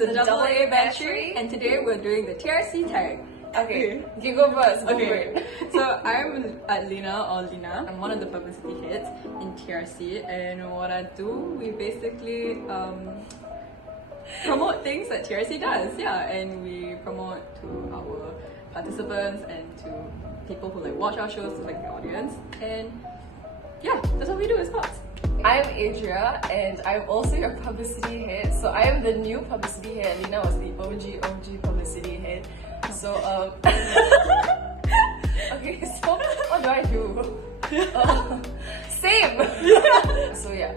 is the double A battery, and today we're doing the TRC tag. Okay, you go first. Okay, so I'm Lina or Lina. I'm one of the publicity heads in TRC, and what I do, we basically promote things that TRC does, and we promote to our participants and to people who like watch our shows, to like the audience, and yeah, that's what we do as Pops. I'm Adria, and I'm also your publicity head. So I am the new publicity head. Lina was the OG publicity head. So okay, so what do I do? Same. So yeah,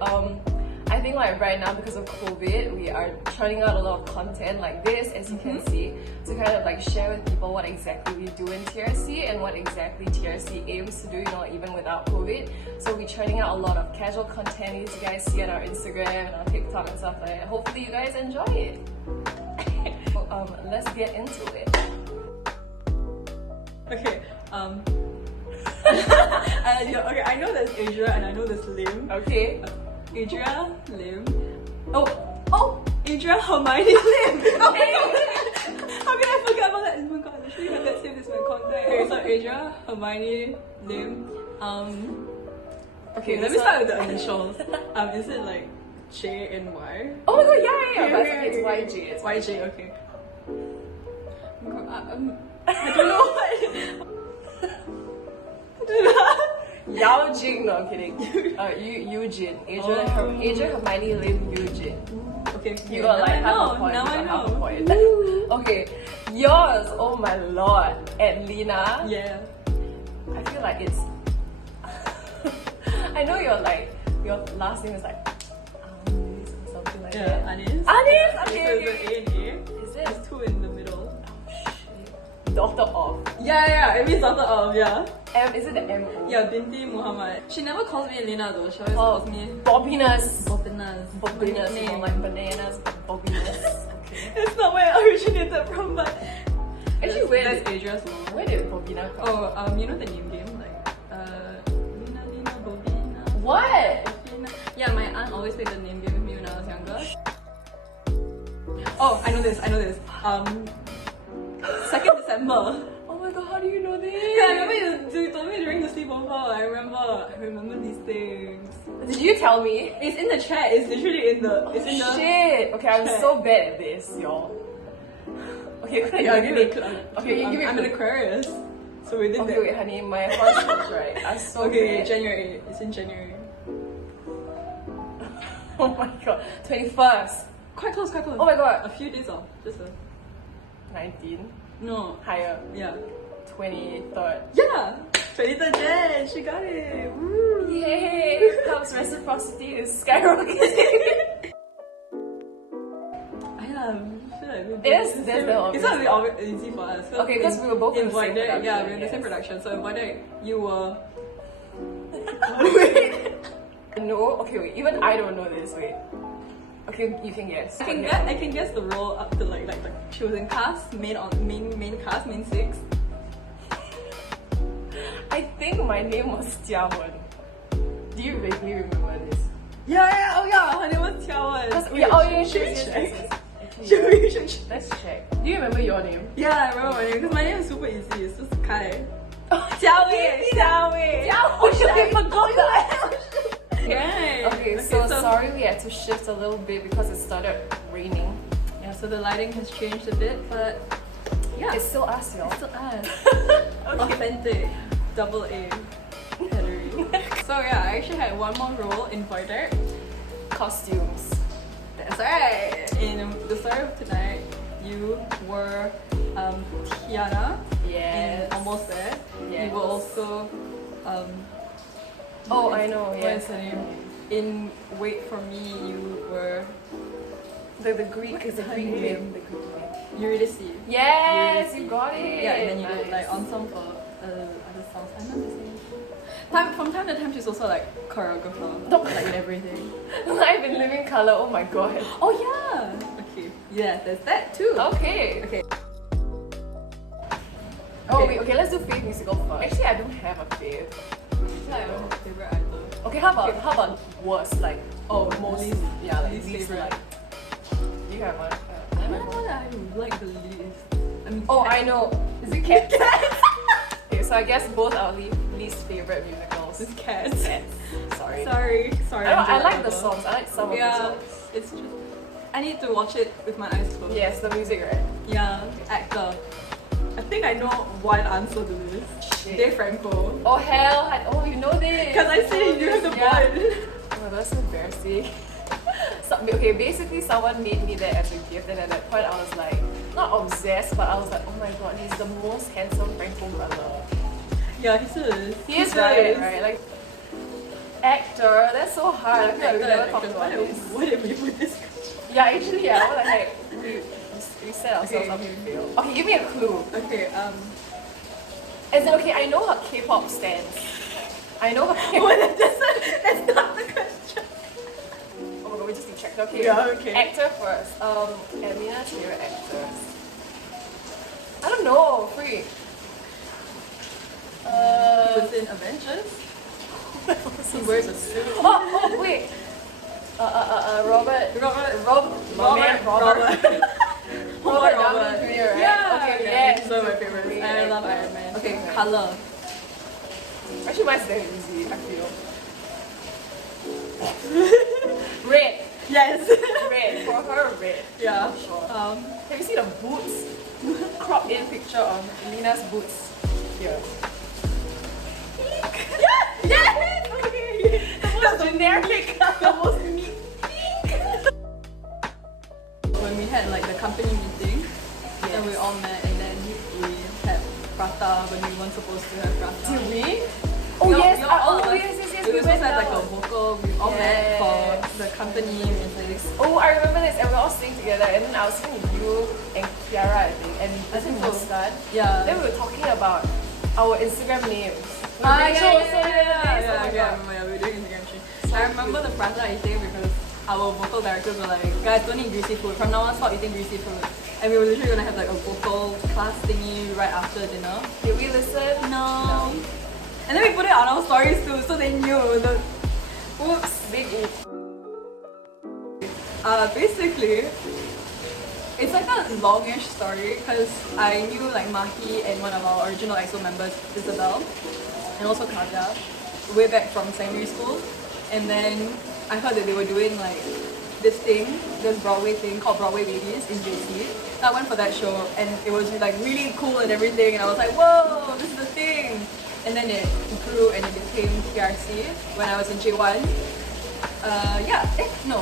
I think like right now because of COVID, we are churning out a lot of content like this, as you can see, to kind of like share with people what exactly we do in TRC and what exactly TRC aims to do, you know, even without COVID. So we're churning out a lot of casual content as you guys see on our Instagram and our TikTok and stuff like that. Hopefully you guys enjoy it. So, let's get into it. Okay, okay, I know there's Adria and I know there's Lim. Okay. Adria, Lim. Oh! Adria, Hermione, Lim! Oh my god! How can I forget about that? Oh my god, I literally have that saved as my contact. Okay, so Adria, Hermione, Lim. Okay, let me start with the initials. Is it like J and Y? Oh my god, yeah. Okay, It's YJ. It's YJ, okay. Oh my god, I don't know what. Yao Jing, no I'm kidding. Eugene. Adria, Hermione, Lim, Eugene. Okay, You got like half a point. Now I Half a know. point. Okay, yours. Oh my lord, at Lina. Yeah. I feel like it's. I know your last name is like Anis or something like that. Anis. Anis. So Okay. it's an A and A. Is it? There's two in the middle. Daughter of. Yeah, it means daughter of, yeah. Is it the M? Yeah, Binti Muhammad. She never calls me Lina though, she always calls me Bobbiness. Bobbiness. You know, like bananas, bobbiness. Okay. It's not where I originated from, but Actually, where that's did Adria's mom. where did Bobina come? Oh, you know the name game? Like, Lina, Bobina. What? Bobina. Yeah, my aunt always played the name game with me when I was younger. Oh, I know this. 2nd December. Oh my god, how do you know this? Yeah, I remember you told me during the sleepover. I remember these things. Did you tell me? It's in the chat. It's literally in the. It's in the. Shit. Okay, I'm chat. so bad at this, y'all. Okay, Give me. Okay, you give me. I'm an Aquarius, so we did Okay, that. wait, honey, my horoscope's right. I'm so Okay, bad. January. It's in January. Oh my god, 21st. Quite close. Oh my god, A few days off. Just a. 19. No. Higher. Yeah. 23rd. Yeah. 23rd Jan. She got it. Woo. Yay! Cubs reciprocity is skyrocketing. That's the obvious. It's not really easy for us. Okay, because we were both in the same production. Yeah, we're in the same production. So in Voidek, you were. No, okay, wait. Even I don't know this. Wait. Okay, you can guess. I can guess the role up to like she was in cast, main cast, main 6. I think my name was Jiawen. Do you vaguely remember this? Yeah. Oh yeah, her name was Tiawan. Should we Should we? Let's check. Do you remember your name? Yeah, I remember my name because my name is super easy. It's just Kai. Jiawen. Oh shit, I forgot that. Right. Okay, so sorry we had to shift a little bit because it started raining. Yeah, so the lighting has changed a bit, but yeah, It's still us, y'all. it's still us. Authentic, double A battery. So yeah, I actually had one more role in Voidek. Costumes. That's right. In the start of tonight, you were Tiana. Yes. In Almost There. Yes. You were also Oh, I know, What yes. is her name? In Wait For Me, you were The Greek is the her Greek name? name. The Greek name. Eurydice. Yes, you got it. Yeah, and then you did Nice. like ensemble other songs. I remember this name. From time to time, she's also like choreographer, like in everything. Life in Living Color. Oh my god. Oh yeah. Okay. Yeah, there's that too. Okay. Okay. Oh wait. Okay, let's do fave musical first. Actually, I don't have a fave. I don't have a favorite either. Okay, how about worst? Like Oh, most. least- Yeah, like least least favorite. like. Do you have one? I Which one I like the least? Oh, I know. Is it Cats? Okay, so I guess both our least favorite musicals. It's Cats. Sorry. Sorry. I like the songs. I like some of the songs. It's just I need to watch it with my eyes closed. Yes, the music, right? Yeah, actor. I think I know one answer to this. Shit. Dave Franco. Oh hell! Oh, you know this. Because I said you have the board. Oh, that's embarrassing. Okay, basically someone made me that as a gift, and at that point I was like, not obsessed, but I was like, oh my god, he's the most handsome Franco brother. Yeah, he is. He is right? Like, actor, that's so hard. I feel like we never talked about this. What did we put this? Yeah, actually, yeah, what the heck? We set ourselves up to fail. Okay, give me a clue. Okay, As in, okay, I know her K-pop stance. I know her K-pop. Well, that's not the question. Oh my god, we just need to check. Okay. Yeah, okay. Actor first. Amina's favorite actors. I don't know. Free. He was in Avengers. He wears a suit. Oh wait. Robert Downey Jr., right? Yeah. Okay, yeah. yes. So my favorite. I love Iron Man. Okay, Okay. color. Actually, mine's very easy, I feel. Red. Yes. Red. For her, red. Yeah. Sure. Um. Have you seen the boots? Cropped in picture of Lena's boots. Here. Yes. Okay. The generic. The most neat pink. When we had like the company meeting, and we all met, and then we had prata when we weren't supposed to have prata. Did we? Oh No, yes, no, all of us. yes. We were supposed to have like a down. vocal. We all met for the company meeting. Oh, I remember this, and we were all sitting together, and then I was sitting with you and Kiara, I think, and I think so. Muskan. Yeah. Then we were talking about our Instagram names. Yeah, Oh my I God. remember. Yeah, we were doing Instagram shit. I remember the prata eating because our vocal directors were like, guys, don't eat greasy food. From now on, stop eating greasy food. And we were literally gonna have like a vocal class thingy right after dinner. Did we listen? No. And then we put it on our stories too, so they knew. Oops, big oops. Basically, it's like a longish story because I knew like Mahi and one of our original EXO members, Isabel, and also Kavya, way back from secondary school. And then I heard that they were doing like this Broadway thing called Broadway Babies in JC. So I went for that show and it was like really cool and everything, and I was like, whoa, this is the thing. And then it grew and it became TRC when I was in J1.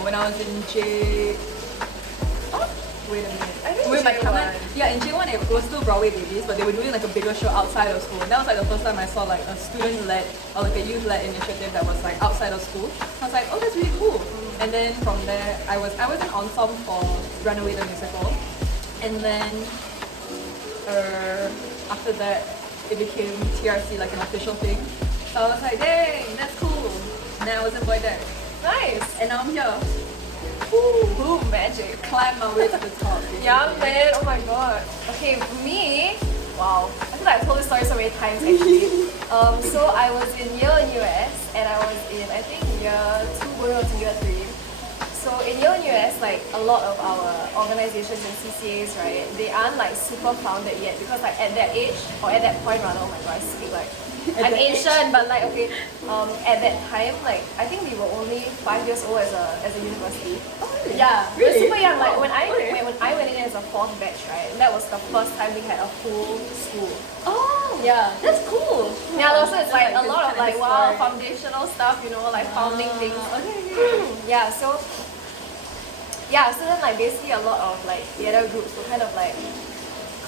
When I was in J... Oh, wait a minute. I think With my J1. cousin- Yeah, in J1 it was still Broadway Babies, but they were doing like a bigger show outside of school. And that was like the first time I saw like a student-led or like a youth-led initiative that was like outside of school. I was like, oh, that's really cool. And then from there, I was in ensemble for Runaway the musical. And then after that, it became TRC, like an official thing. So I was like, dang, that's cool. And then I was employed there. Nice. And now I'm here. Ooh, magic. Climb my way to the top. Yeah, man. Oh my god. Okay, for me, wow. I feel like I've told this story so many times actually. So I was in Yale US, and I was in, I think, year 2 going on to year 3. So in Yale US, like a lot of our organizations and CCAs, right, they aren't like super founded yet because like at that age, or at that point rather, oh my god, I speak like I'm Asian, but like okay, at that time, like I think we were only 5 years old as a university. Oh, really? Yeah, we were Really? super young. Like Oh, when I okay. went in as a 4th batch, right, that was the first time we had a full school. Oh, Yeah. that's cool. Yeah, also it's like a it's lot of kinda like wow historic. foundational stuff, you know, like founding things. Okay. Yeah, so then like basically a lot of like the other groups were kind of like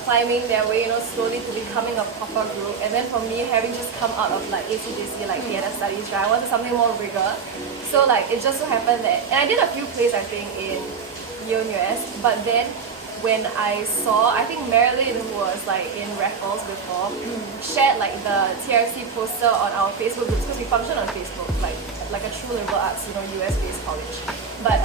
climbing their way, you know, slowly to becoming a proper group. And then for me, having just come out of like ACJC, like theatre studies, right, I wanted something more rigor. So like it just so happened that, and I did a few plays I think in Yale US, but then when I saw, I think Marilyn, who was like in Raffles before, shared like the TRC poster on our Facebook groups because we function on Facebook, like a true liberal arts, you know, US based college. But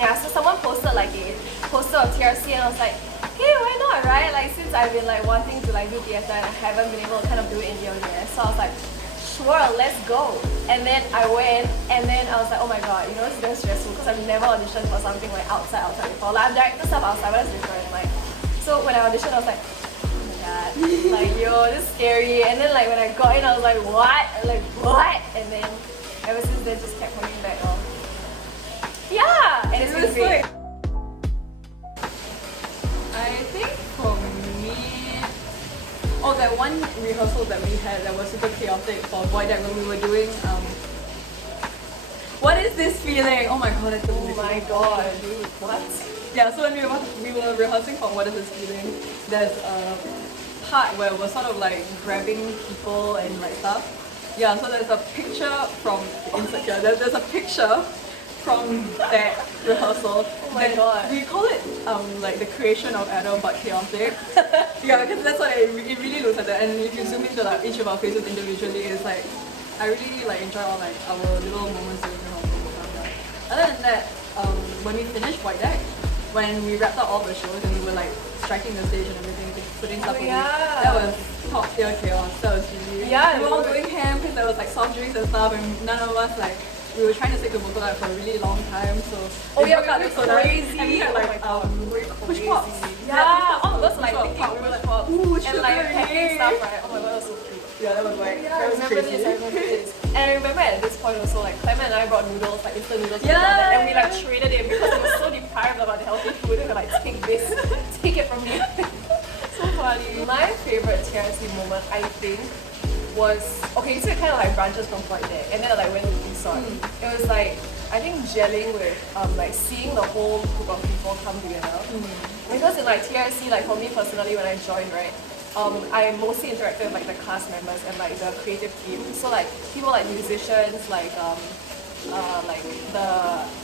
yeah, so someone posted like a poster of TRC, and I was like, hey, why not, right? Like since I've been like wanting to like do theatre and I haven't been able to kind of do it in Yale US, so I was like, sure, let's go. And then I went, and then I was like, oh my god, you know, it's very stressful because I've never auditioned for something like outside before. Like I've directed stuff outside, but that's different. Like, so when I auditioned, I was like, oh my god, like yo, this is scary. And then like when I got in, I was like, what? Like what? And then ever since then, just kept coming back. Yeah, and it's been great. I think for me, that one rehearsal that we had that was super chaotic for Void Deck when we were doing what is this feeling? Oh my god, that's Oh my god, dude, what? Yeah, so when we were rehearsing for What Is This Feeling, there's a part where we're sort of like grabbing people and like stuff. Yeah, so there's a picture from Insecure. There's a picture from that rehearsal. Oh my god. We call it like the creation of Adam but chaotic. Yeah, because that's what it really looks like that. And if you zoom into like each of our faces individually, it's like I really like enjoy all like our little moments during rehearsal. Other than that, when we finished Void Deck, when we wrapped up all the shows and we were like striking the stage and everything, putting stuff away, that was top tier chaos. That was really we were all going ham because there was like soft drinks and stuff, and none of us like. We were trying to stick to vocal art for a really long time, so we were crazy. And we had like push pops. Yeah, all of us like push thinking we were like, pops ooh, and like packing stuff, right? Oh my god, that was so cute. Yeah, that was like I remember crazy. this. And I remember at this point also, like Clement and I brought noodles, like instant noodles together, and we like traded it because we were so deprived about the healthy food. And we were like, take this, take it from me. So funny. My favorite TRC moment, I think, was okay. So it kind of like branches from Void Deck, and then I like went to Resort. It was like I think gelling with like seeing the whole group of people come together. Because in like TRC, like for me personally, when I joined, right, I mostly interacted with like the cast members and like the creative team. So like people like musicians, like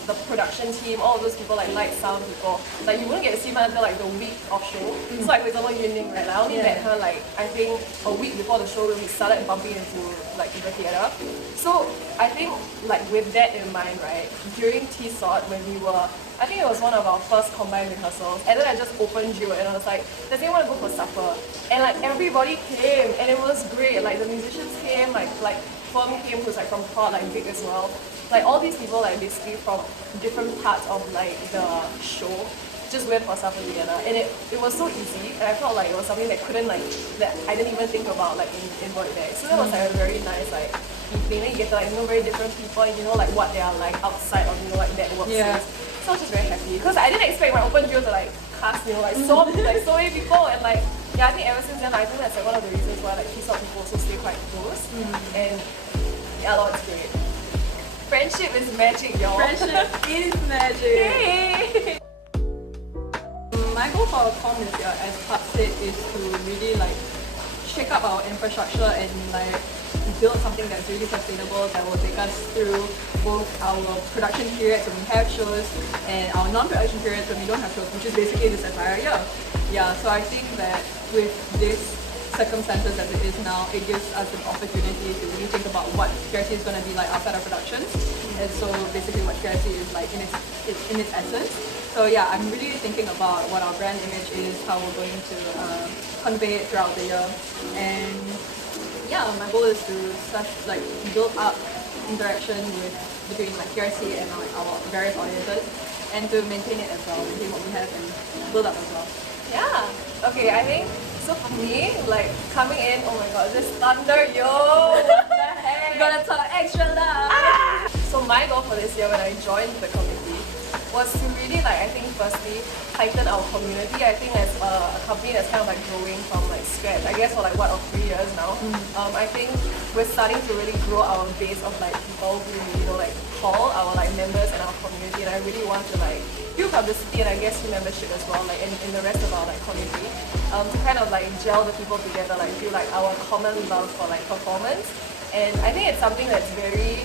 the production team, all of those people, like light sound people, like you wouldn't get to see them until like the week of show. So like for example Yuning, right, I only met her like I think a week before the show when we started bumping into like the theatre. So I think like with that in mind, right, during T-Sort when we were, I think it was one of our first combined rehearsals, and then I just opened Jill and I was like, does anyone want to go for supper? And like everybody came and it was great. Like the musicians came, like Feng came who's like from Prod, like Vic as well. Like all these people like basically from different parts of like the show just went for supper together, and it was so easy, and I felt like it was something that couldn't like that I didn't even think about like in Void Deck. So that was like a very nice like evening. And you get to like know very different people, and you know like what they are like outside of like that work space. So I was just very happy because I didn't expect my open drill to like cast like so many people, and like I think ever since then I think that's like one of the reasons why like T-Sort people also stay quite close. And yeah, it's great. Friendship is magic, y'all. Friendship is magic. Hey. My goal for our comm this year, as Pub said, is to really like shake up our infrastructure and like build something that's really sustainable that will take us through both our production periods when we have shows and our non-production periods when we don't have shows, which is basically this entire year. Yeah, so I think that with this circumstances as it is now, it gives us an opportunity to really think about what TRC is going to be like outside of productions. And so basically what TRC is like in its essence. So yeah, I'm really thinking about what our brand image is, how we're going to convey it throughout the year. And yeah, my goal is to like build up interaction between like TRC and like our various audiences, and to maintain it as well, maintain what we have and build up as well. Yeah. Okay, I think so for me, like coming in, oh my god, this thunder, yo! What the heck? You gotta talk extra loud! So my goal for this year when I joined the committee was to really like, I think firstly, heighten our community. I think as a company that's kind of like growing from like scratch, I guess for like 3 years now, I think we're starting to really grow our base of like people who, you know, like call our like members in our community, and I really want to like do Publicity and I guess through membership as well, like in the rest of our like community, to kind of like gel the people together, like feel like our common love for like performance. And I think it's something that's very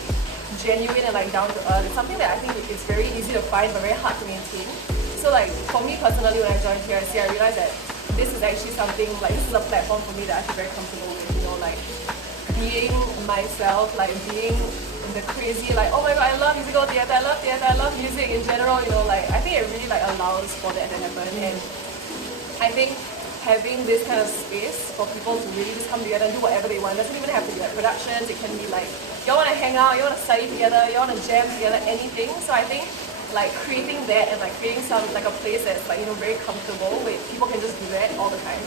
genuine and like down to earth. It's something that I think is very easy to find but very hard to maintain. So like for me personally, when I joined TRC, I realized that this is actually something like, this is a platform for me that I feel very comfortable with, you know, like being myself, like being the crazy, like, oh my god, I love musical theatre, I love music in general, you know, like I think it really like allows for that to happen. And I think having this kind of space for people to really just come together and do whatever they want. It doesn't even have to be like productions. It can be like you want to hang out, you want to study together, you want to jam together, anything. So I think like creating that and like creating some like a place that's like, you know, very comfortable where people can just do that all the time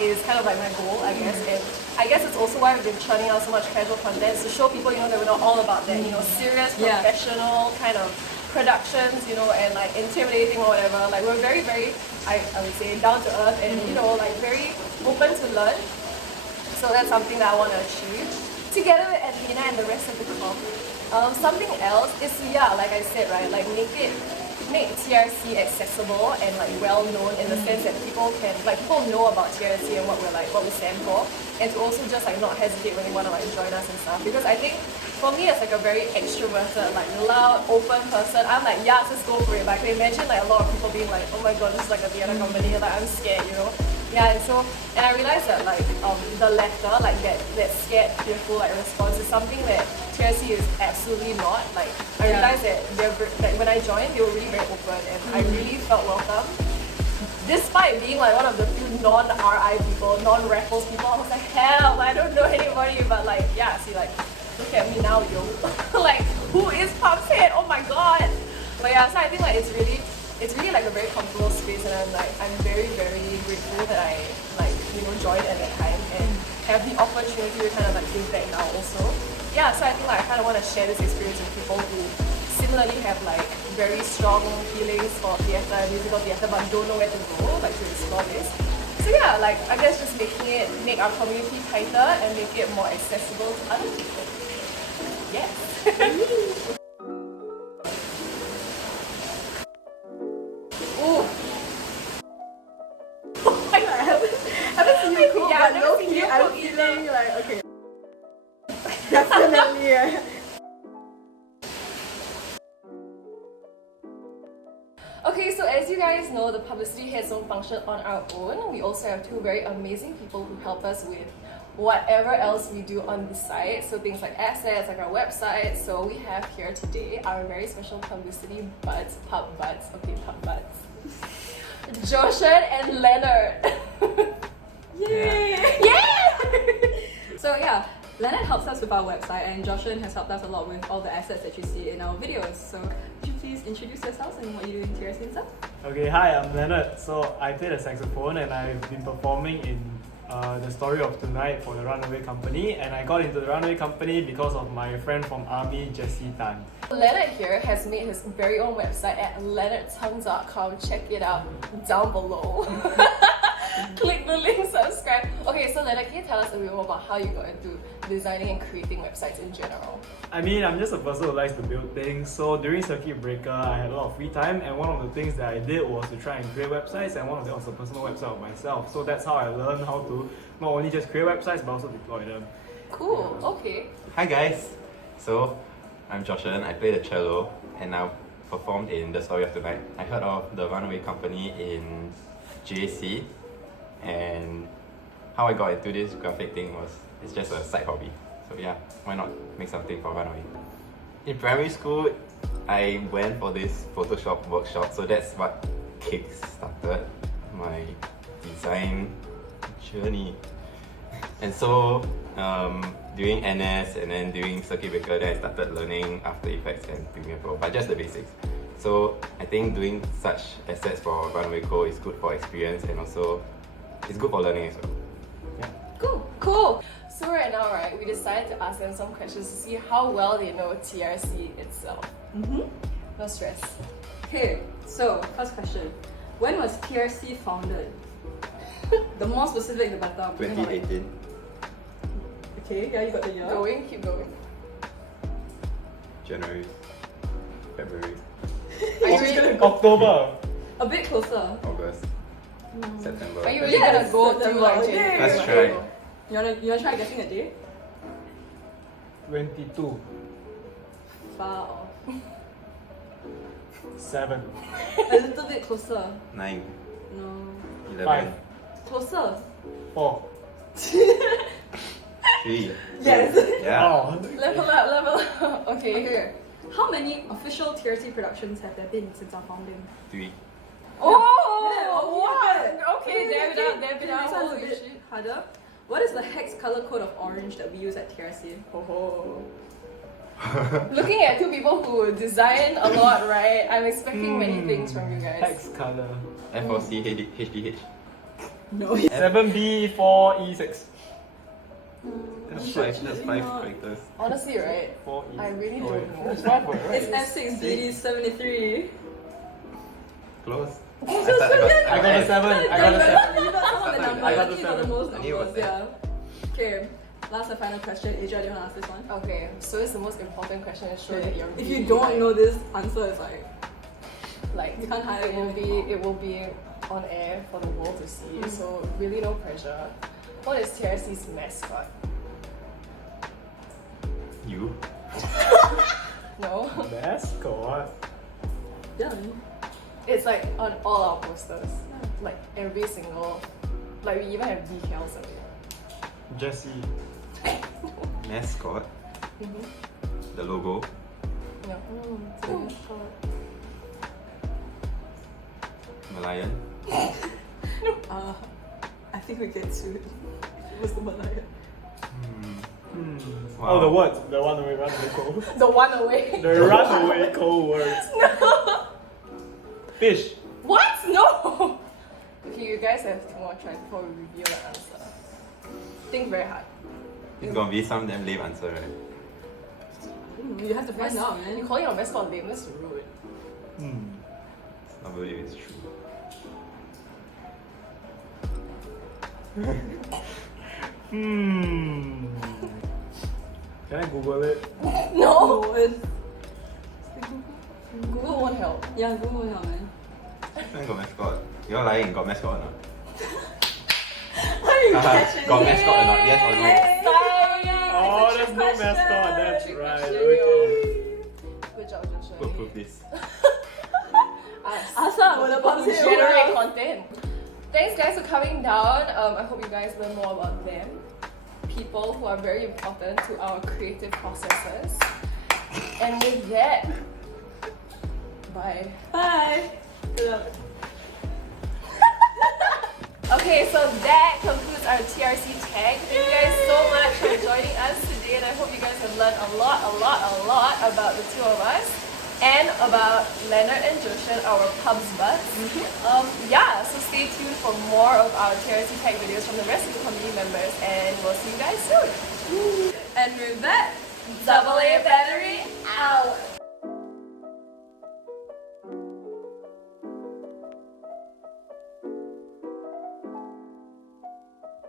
is kind of like my goal, I guess. And I guess it's also why we've been churning out so much casual content, to show people, you know, that we're not all about that, you know, serious, professional kind of productions, you know, and like intimidating or whatever. Like we're very, very, I would say, down to earth and, you know, like very open to learn. So that's something that I want to achieve. Together with Adelina and the rest of the comp. Something else is, yeah, like I said, right, like make TRC accessible and like well known in the sense that people know about TRC and what we stand for, and to also just like not hesitate when they want to like join us and stuff. Because I think for me, as like a very extroverted, like loud, open person, I'm like, yeah, just go for it. But I can imagine like a lot of people being like, oh my god, this is like a theatre company, like I'm scared, you know. Yeah, and I realized that like the latter, like that scared, fearful like response is something that TRC is absolutely not. Like I realized that like when I joined, they were really very open and I really felt welcome. Despite being like one of the few non-RI people, non-Raffles people, I was like, hell, I don't know anybody, but like, yeah, see, like, look at me now, yo. Like, who is Pub's head? Oh my god. But yeah, so I think like it's really like a very comfortable space, and I'm very, very grateful that I like, you know, joined at that time and have the opportunity to kind of like give back now also. Yeah, so I think like I kind of want to share this experience with people who similarly have like very strong feelings for theatre, musical theatre, but don't know where to go, like to explore this. So yeah, like I guess just make our community tighter and make it more accessible to other people. Yes. Ooh. I haven't seen you cook, but no feeling, I'm feeling like, okay. Definitely, yeah. Okay, so as you guys know, the Publicity has no function on our own. We also have two very amazing people who help us with whatever else we do on the site. So things like assets, like our website. So we have here today our very special Publicity buds, Pub buds, Joshan and Leonard. Yay! Yay! So yeah, Leonard helps us with our website and Joshan has helped us a lot with all the assets that you see in our videos. So could you please introduce yourselves and what you do in TRC and stuff? Okay, hi, I'm Leonard. So I play the saxophone and I've been performing in the story of tonight for the Runaway company, and I got into the Runaway company because of my friend from Army, Jesse Tan. Leonard here has made his very own website at leonardtung.com. Check it out down below. Click the link, subscribe. Okay, so Leonard, can you tell us a bit more about how you got into designing and creating websites in general? I mean, I'm just a person who likes to build things. So during Circuit Breaker, I had a lot of free time, and one of the things that I did was to try and create websites, and one of them was a personal website of myself. So that's how I learned how to not only just create websites, but also deploy them. Cool, okay. Hi guys! So, I'm Joshan, I play the cello, and I performed in The Story of Tonight. I heard of the Runaway company in JC, and how I got into this graphic thing was, it's just a side hobby. So yeah, why not make something for Runaway? In primary school, I went for this Photoshop workshop, so that's what kick-started my design journey. And so, during NS and then during Circuit Breaker, then I started learning After Effects and Premiere Pro, but just the basics. So I think doing such assets for Runaway Co is good for experience, and also it's good for learning as well. Yeah. Cool. So right now, right, we decided to ask them some questions to see how well they know TRC itself. No stress. Okay, so first question. When was TRC founded? The more specific, the better. 2018. Okay, yeah, you got the year. Keep going. January. February. Are you really, October! A bit closer. August. September. are you really gonna go through like September. January? Let's try. You wanna try guessing a day? 22. Far off. 7. A little bit closer. 9. No. 11. 5. Closer. 4. 3. Yes. Yeah. Wow. Level up. Okay. Okay. How many official TRC productions have there been since our founding? 3. Oh, what? Okay, dab it out. This one's a bit harder. What is the hex color code of orange that we use at TRC? Oh. Looking at two people who design a lot, right? I'm expecting many things from you guys. Hex color. F4C HDH. No. 7B4E6. That's five characters. Honestly, right? 4E6. I really don't know. It's 5, right? It's F6BD73. Close. I got a 7. I got a 7. You got some of the numbers. I got I the think you got the 7. most I knew it was numbers. Yeah. Okay. Last and final question. Adria, do you want to ask this one? Okay, so it's the most important question to show that you're If really you don't know this answer, it's like you can't hide it will be on air for the world to see, so really no pressure. What is TRC's mascot? You. No? Mascot. yeah. It's like on all our posters. Like every single, like we even have decals of it. Jesse. Mascot. The logo. No. It's a mascot. Malayan. I think we get sued. It was the Malaya. Wow. Oh, the words. The one away runaway code. The one away. The runaway code words. No. Fish. What? No. Okay, you guys have 2 more tries before we reveal the answer. Think very hard. It's gonna be some damn lame answer, right? You have to find out, You man. calling your mascot lame? That's rude. I believe it's true. Can I Google it? No. No, it's Google won't help. yeah, Google help, man. I got mascot. You're lying, got mascot or not? Why are you catching Got it? mascot or not? Yes or no? Oh, there's no mascot. That's right. Okay. Good job, Joshua. Go prove this. Asa, what about To it? generate content. Thanks guys for coming down. I hope you guys learn more about them. People who are very important to our creative processes. And with that, bye. Bye. Good luck. Okay, so that concludes our TRC tag. Thank you guys so much for joining us today, and I hope you guys have learned a lot about the two of us and about Leonard and Joshan, our pubs buds. Yeah, so stay tuned for more of our TRC tag videos from the rest of the community members, and we'll see you guys soon. And with that, AA battery out.